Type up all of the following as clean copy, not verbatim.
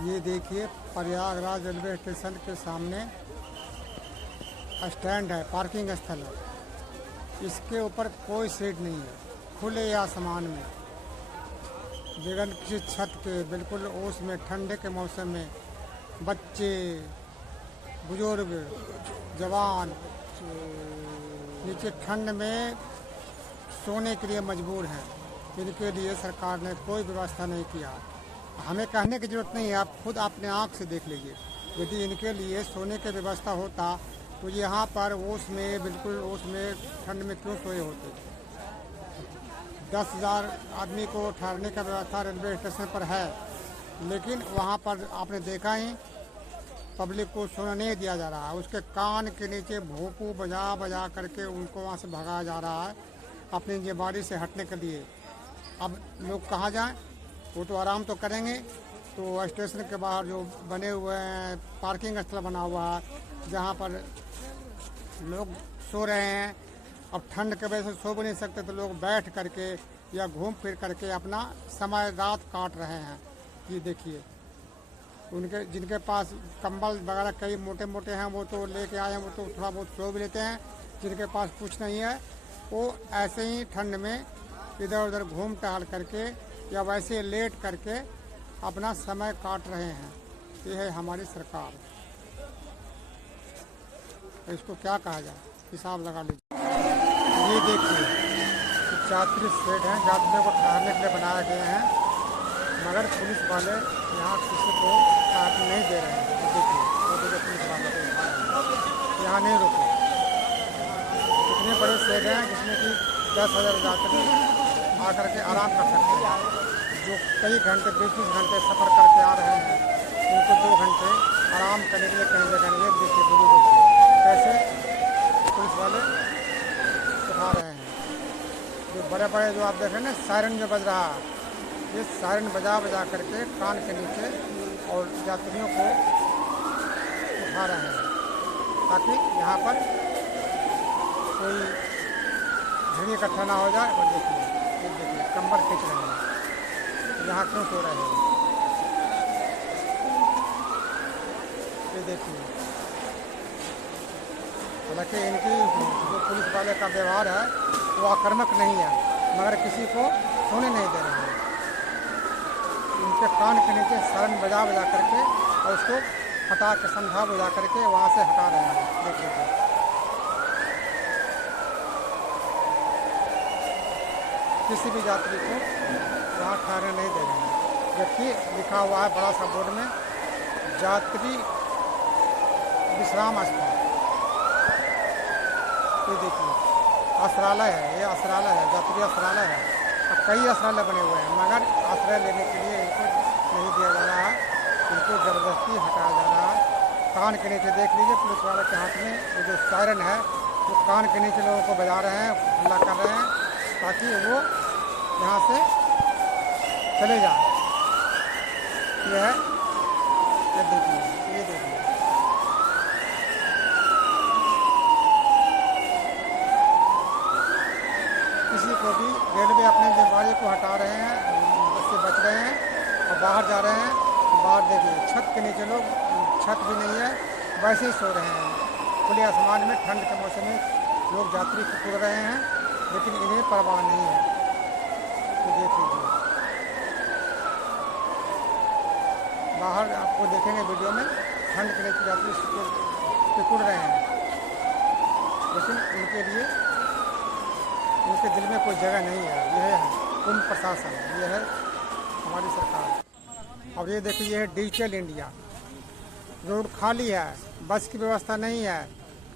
ये देखिए Prayagraj railway station के सामने स्टैंड है, पार्किंग स्थल है। इसके ऊपर कोई सीट नहीं है, खुले आसमान में बगैर किसी छत के, बिल्कुल ओस में, ठंडे के मौसम में बच्चे, बुजुर्ग, जवान नीचे ठंड में सोने के लिए मजबूर हैं। इनके लिए सरकार ने कोई व्यवस्था नहीं किया। हमें कहने की ज़रूरत नहीं है, आप खुद अपने आँख से देख लीजिए। यदि इनके लिए सोने की व्यवस्था होता तो यहाँ पर ओस में, बिल्कुल ओस में ठंड में क्यों सोए होते। 10,000 आदमी को ठहरने का व्यवस्था रेलवे स्टेशन पर है, लेकिन वहाँ पर आपने देखा ही पब्लिक को सोना नहीं दिया जा रहा है। उसके कान के नीचे भोंपू बजा बजा करके उनको वहाँ से भगाया जा रहा है अपनी जिम्मेदारी से हटने के लिए। अब लोग कहाँ जाएं? वो तो आराम तो करेंगे। तो स्टेशन के बाहर जो बने हुए हैं, पार्किंग स्थल बना हुआ है जहाँ पर लोग सो रहे हैं। अब ठंड के वजह से सो भी नहीं सकते, तो लोग बैठ करके या घूम फिर करके अपना समय रात काट रहे हैं। ये देखिए, उनके जिनके पास कंबल वगैरह कई मोटे मोटे हैं वो तो लेके आए हैं, वो तो थोड़ा बहुत सो भी लेते हैं। जिनके पास कुछ नहीं है वो ऐसे ही ठंड में इधर उधर घूम टहल करके या वैसे लेट करके अपना समय काट रहे हैं। ये है हमारी सरकार, तो इसको क्या कहा जाए, हिसाब लगा लीजिए। ये देखिए यात्री सेट हैं, यात्रियों को ठहरने के लिए बनाए गए हैं, मगर पुलिस वाले यहाँ किसी को ठहरने नहीं दे रहे हैं। देखिए वो देखिए पुलिस वाले यहाँ नहीं रुके। इतने बड़े सेट हैं जिसमें कि 10,000 यात्री आकर के आराम कर सकते हैं। जो कई घंटे 20-20 घंटे सफ़र करके आ रहे हैं, उनको 2 घंटे आराम करने के लिए कहीं जगह नहीं है। देखिए बुजुर्गों को कैसे पुलिस वाले उठा रहे हैं। जो बड़े बड़े जो आप देख रहे हैं ना, सायरन जो बज रहा है, ये सायरन बजा बजा करके कान के नीचे और यात्रियों को उठा रहे हैं ताकि यहाँ पर कोई भीड़ इकट्ठा ना हो जाए। और देखिए कंबल खींच रहे हैं, यहाँ क्यों सो रहे हैं। ये देखिए, हालांकि इनकी जो पुलिस वाले का व्यवहार है वो आक्रामक नहीं है, मगर किसी को सोने नहीं दे रहे हैं। उनके कान के नीचे सायरन बजा बजा करके और उसको हटा के समझा बुझा करके वहाँ से हटा रहे हैं। देख लीजिए, किसी भी यात्री को वहाँ ठहरने नहीं दे रहे हैं। जबकि लिखा हुआ है बड़ा सा बोर्ड में, यात्री विश्राम स्थल। ये देखिए आश्रालय है, ये आश्रालय है, यात्री आश्रालय है। और कई आश्रालय बने हुए हैं, मगर आश्रय लेने के लिए इनको नहीं दिया जा रहा है, इनको ज़बरदस्ती हटाया जा रहा है। कान के नीचे देख लीजिए पुलिस वाले के हाथ में वो जो सायरन है वो कान के नीचे लोगों को बजा रहे हैं, हल्ला कर रहे हैं ताकि वो यहाँ से चले जाए। ये है, ये देखिए, ये देखिए किसी को भी रेलवे अपनी जिम्मेदारी को हटा रहे हैं, उससे बच रहे हैं और बाहर जा रहे हैं। बाहर देखिए छत के नीचे लोग, छत भी नहीं है, वैसे ही सो रहे हैं खुले आसमान में। ठंड के मौसम में लोग यात्री कुड़ रहे हैं, लेकिन इन्हें परवाह नहीं है। तो देख लीजिए, बाहर आपको देखेंगे वीडियो में, ठंड के नीचे यात्री सिकुड़ रहे हैं, लेकिन उनके लिए उनके दिल में कोई जगह नहीं है। यह है कुंभ प्रशासन, यह है हमारी सरकार। अब ये देखिए, यह है डिजिटल इंडिया। रोड खाली है, बस की व्यवस्था नहीं है,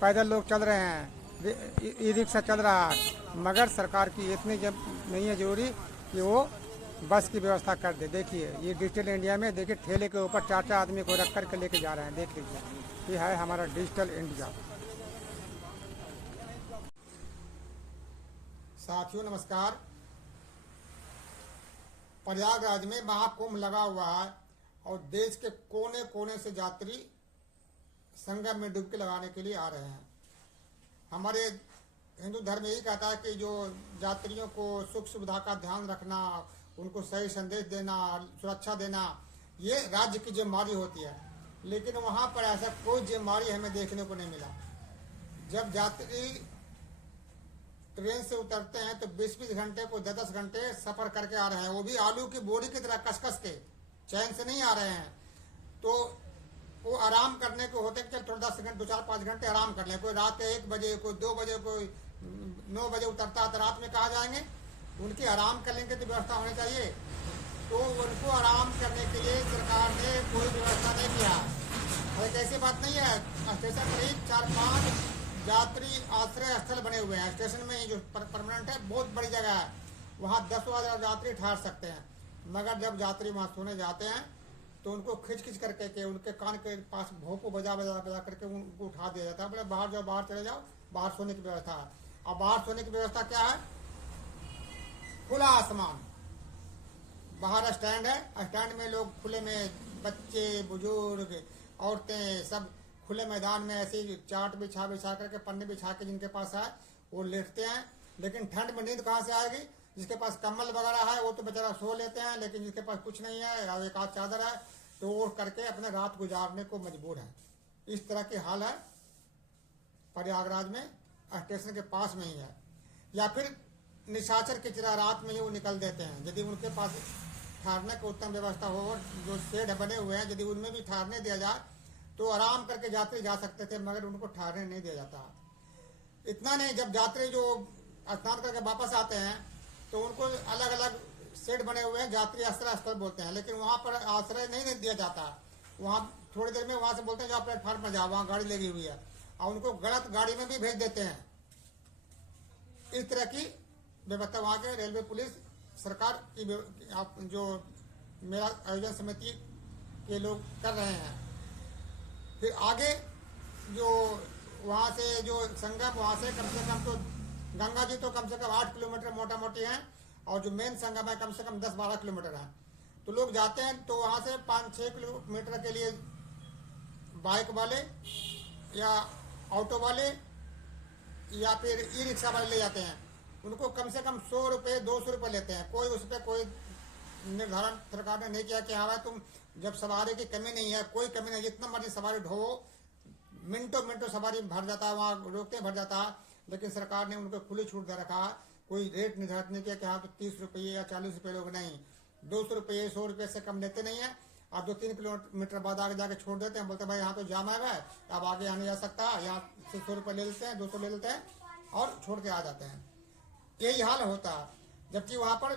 पैदल लोग चल रहे हैं, ई रिक्शा चल रहा है, मगर सरकार की इतनी नहीं है जरूरी कि वो बस की व्यवस्था कर दे। देखिए ये डिजिटल इंडिया में देखिए ठेले के ऊपर 4-4 आदमी को रख कर के लेके जा रहे हैं। देख लीजिए, ये है हमारा डिजिटल इंडिया। साथियों नमस्कार। प्रयागराज में महाकुंभ लगा हुआ है और देश के कोने कोने से यात्री संगम में डुबकी लगाने के लिए आ रहे हैं। हमारे हिंदू धर्म यही कहता है कि जो यात्रियों को सुख सुविधा का ध्यान रखना, उनको सही संदेश देना, सुरक्षा देना, ये राज्य की जिम्मेदारी होती है। लेकिन वहाँ पर ऐसा कोई जिम्मेदारी हमें देखने को नहीं मिला। जब यात्री ट्रेन से उतरते हैं तो 20-20 घंटे को 10-10 घंटे सफर करके आ रहे हैं, वो भी आलू की बोरी की तरह कस के, चैन से नहीं आ रहे हैं। तो वो आराम करने को होते कि चल थोड़ा 10 घंटे 2-4-5 घंटे आराम कर लें। कोई रात के 1 बजे, कोई 2 बजे, कोई 9 बजे उतरता है तो रात में कहाँ जाएंगे? उनकी आराम करने की तो व्यवस्था होनी चाहिए। तो उनको आराम करने के लिए सरकार ने कोई व्यवस्था नहीं किया। और ऐसी बात नहीं है, स्टेशन करीब 4-5 यात्री आश्रय स्थल बने हुए हैं स्टेशन में ही, जो परमानेंट है, बहुत बड़ी जगह है। वहाँ 10,000 यात्री ठहर सकते हैं। मगर जब यात्री वहाँ सोने जाते हैं तो उनको खिंच करके के उनके कान के पास भोंपू बजा करके उनको उठा दिया जाता है। बोले बाहर जाओ, बाहर चले जाओ, बाहर सोने की व्यवस्था है। और बाहर सोने की व्यवस्था क्या है? खुला आसमान, बाहर स्टैंड है, स्टैंड में लोग खुले में, बच्चे, बुजुर्ग, औरतें, सब खुले मैदान में ऐसे चाट बिछा करके, पन्नी बिछा के जिनके पास है वो लेटते हैं। लेकिन ठंड में नींद कहाँ से आएगी? जिसके पास कम्बल वगैरह है वो तो बेचारा सो लेते हैं, लेकिन जिसके पास कुछ नहीं है या एक आध चादर है तो वो करके अपने रात गुजारने को मजबूर है। इस तरह की हाल है प्रयागराज में, स्टेशन के पास में ही है। या फिर निशाचर की तरह रात में ही वो निकल देते हैं। यदि उनके पास ठहरने की उत्तम व्यवस्था हो, जो शेड बने हुए हैं, यदि उनमें भी ठहरने दिया जाए तो आराम करके यात्री जा सकते थे, मगर उनको ठहरने नहीं दिया जाता। इतना नहीं, जब यात्री जो स्नान करके वापस आते हैं तो उनको अलग अलग शेड बने हुए हैं, यात्री आश्रय स्थल बोलते हैं, लेकिन वहाँ पर आश्रय नहीं दिया जाता। वहाँ थोड़ी देर में वहाँ से बोलते हैं जो प्लेटफार्म पर जाओ, वहाँ गाड़ी लगी हुई है, और उनको गलत गाड़ी में भी भेज देते हैं। इस तरह की व्यवस्था वहाँ के रेलवे पुलिस सरकार की जो मेरा आयोजन समिति के लोग कर रहे हैं। फिर आगे जो वहाँ से जो संगम, वहाँ से कम तो गंगा जी तो कम से कम 8 किलोमीटर मोटा मोटी है, और जो मेन संगम है कम से कम 10-12 किलोमीटर है। तो लोग जाते हैं तो वहाँ से 5-6 किलोमीटर के लिए बाइक वाले या ऑटो वाले या फिर ई रिक्शा वाले ले जाते हैं। उनको कम से कम 100 रुपये 200 रुपये लेते हैं। कोई उस पर कोई निर्धारण सरकार ने नहीं किया कि हाँ भाई तुम, जब सवारी की कमी नहीं है, कोई कमी नहीं, जितना मर्जी सवारी ढो, मिनटों सवारी भर जाता है, वहाँ रोकते भर जाता है। लेकिन सरकार ने उनको खुली छूट दे रखा है, कोई रेट निर्धारित नहीं किया कि हाँ तो 30 रुपये या 40 रुपये लोग नहीं, 200 रुपये 100 रुपये से कम लेते नहीं है। आप 2-3 किलोमीटर बाद आगे जाके छोड़ देते हैं, बोलते हैं भाई यहाँ तो जाम है, अब आगे आने जा सकता है, यहाँ से 100 रुपये ले लेते हैं, 200 ले लेते हैं और छोड़ के आ जाते हैं। यही हाल होता है। जबकि वहाँ पर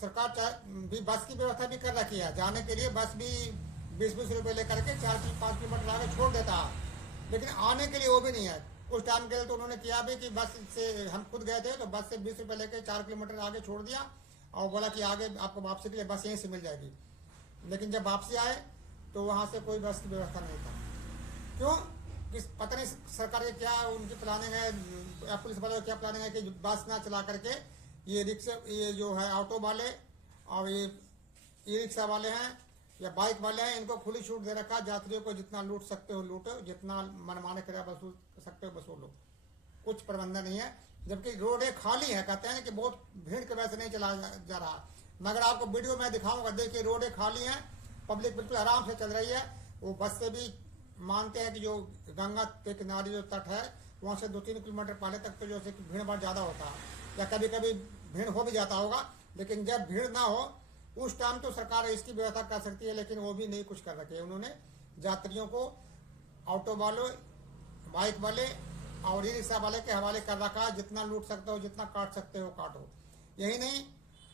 सरकार भी बस की व्यवस्था भी कर रखी है, जाने के लिए बस भी 20-20 रुपये लेकर के 4-5 किलोमीटर आगे छोड़ देता है, लेकिन आने के लिए वो भी नहीं है। कुछ टाइम के लिए तो उन्होंने किया भी कि बस से, हम खुद गए थे तो बस से 20 रुपये लेकर 4 किलोमीटर आगे छोड़ दिया और बोला कि आगे आपको वापसी के लिए बस यहीं से मिल जाएगी। लेकिन जब वापसी आए तो वहाँ से कोई बस की व्यवस्था नहीं था। क्यों? पता नहीं सरकार की क्या उनकी प्लानिंग है, पुलिस वालों की क्या प्लानिंग है कि बस ना चला करके ये रिक्शा, ये जो है ऑटो वाले और ये ई रिक्शा वाले हैं या बाइक वाले हैं, इनको खुली छूट दे रखा है। यात्रियों को जितना लूट सकते हो लूटो, जितना मनमाने किराया वसूल सकते हो वसूलो, कुछ प्रबंधन नहीं है। जबकि रोडें खाली है, कहते हैं कि बहुत भीड़ के वजह से नहीं चला जा रहा, मगर आपको वीडियो में दिखाऊंगा, देखिए रोडें खाली हैं, पब्लिक बिल्कुल आराम से चल रही है। वो बस से भी मानते हैं कि जो गंगा के किनारे जो तट है वहाँ से 2-3 किलोमीटर पहले तक तो जो है भीड़ भाड़ ज़्यादा होता है, या कभी कभी भीड़ हो भी जाता होगा, लेकिन जब भीड़ ना हो उस टाइम तो सरकार इसकी व्यवस्था कर सकती है, लेकिन वो भी नहीं कुछ कर रखी है। उन्होंने यात्रियों को ऑटो वालों, बाइक वाले और ई रिक्शा वाले के हवाले कर रखा है। जितना लूट सकते हो, जितना काट सकते हो काटो। यही नहीं,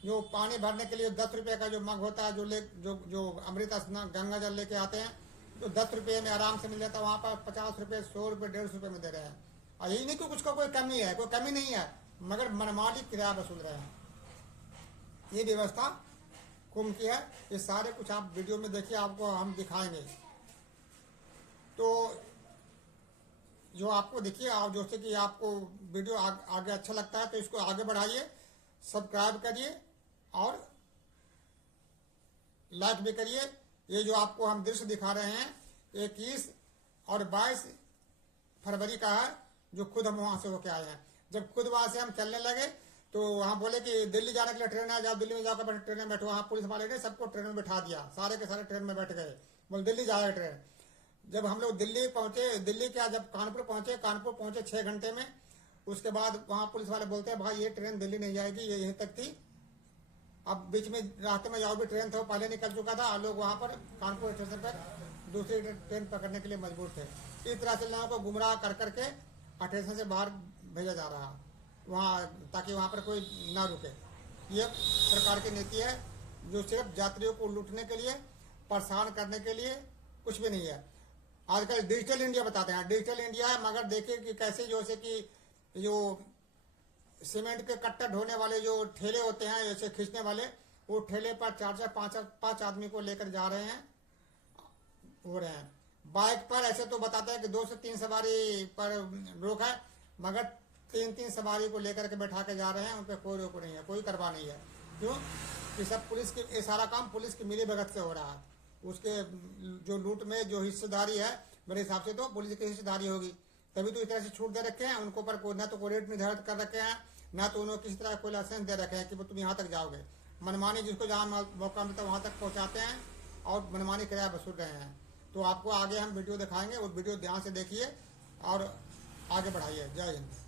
जो पानी भरने के लिए 10 रुपये का जो मग होता है, जो अमृत स्नान गंगा जल लेके आते हैं, तो 10 रुपये में आराम से मिल जाता है, वहाँ पर 50 रुपये 100 रुपये 150 रुपये में दे रहे हैं। और यही नहीं कि कुछ का कोई कमी है, कोई कमी नहीं है, मगर मनमानी किराया वसूल रहे हैं। ये व्यवस्था कुंभ की है। ये सारे कुछ आप वीडियो में देखिए, आपको हम दिखाएंगे। तो जो आपको देखिए, आप जैसे कि आपको वीडियो आगे अच्छा लगता है तो इसको आगे बढ़ाइए, सब्सक्राइब करिए और लाइक भी करिए। ये जो आपको हम दृश्य दिखा रहे हैं 21 और 22 फरवरी का है, जो खुद हम वहां से होके आए हैं। जब खुद वहां से हम चलने लगे तो वहाँ बोले कि दिल्ली जाने के लिए ट्रेन है, जाओ दिल्ली में जाकर ट्रेन में बैठो। वहाँ पुलिस वाले ने सबको ट्रेन में बैठा दिया, सारे के सारे ट्रेन में बैठ गए, बोले दिल्ली जाएगा ट्रेन। जब हम लोग दिल्ली पहुंचे, दिल्ली क्या, जब कानपुर पहुंचे 6 घंटे में। उसके बाद वहाँ पुलिस वाले बोलते हैं भाई ये ट्रेन दिल्ली नहीं जाएगी, ये यहीं तक थी, अब बीच में रास्ते में जाओ भी ट्रेन था वो पहले निकल चुका था। लोग वहाँ पर कानपुर स्टेशन पर दूसरी ट्रेन पकड़ने के लिए मजबूर थे। इस तरह से लोगों को गुमराह कर करके स्टेशन से बाहर भेजा जा रहा वहाँ, ताकि वहाँ पर कोई ना रुके। ये सरकार की नीति है जो सिर्फ यात्रियों को लूटने के लिए, परेशान करने के लिए, कुछ भी नहीं है। आजकल डिजिटल इंडिया बताते हैं, डिजिटल इंडिया है, मगर देखिए कि कैसे जैसे कि जो सीमेंट के कट्टा ढोने वाले जो ठेले होते हैं जैसे खींचने वाले, वो ठेले पर 4-5 आदमी को लेकर जा रहे हैं, हो रहे हैं। बाइक पर ऐसे तो बताते हैं कि 2 से 3 सवारी पर रोक है, मगर 3-3 सवारी को लेकर के बैठा के जा रहे हैं, उन पर कोई रोक नहीं है, कोई करवा नहीं है। क्यों कि सब पुलिस की, ये सारा काम पुलिस की मिली भगत से हो रहा है। उसके जो लूट में जो हिस्सेदारी है, मेरे हिसाब से तो पुलिस की हिस्सेदारी होगी, तभी तो इस तरह से छूट दे रखे हैं उनको पर। ना तो कोई रेट निर्धारित कर रखे हैं, ना तो उन्होंने किसी तरह कोई लाइसेंस दे रखे हैं कि तुम यहाँ तक जाओगे। मनमानी जिसको जहाँ मौका मिलता है वहाँ तक पहुँचाते हैं और मनमानी किराया वसूल रहे हैं। तो आपको आगे हम वीडियो दिखाएंगे, वो वीडियो ध्यान से देखिए और आगे बढ़ाइए। जय हिंद।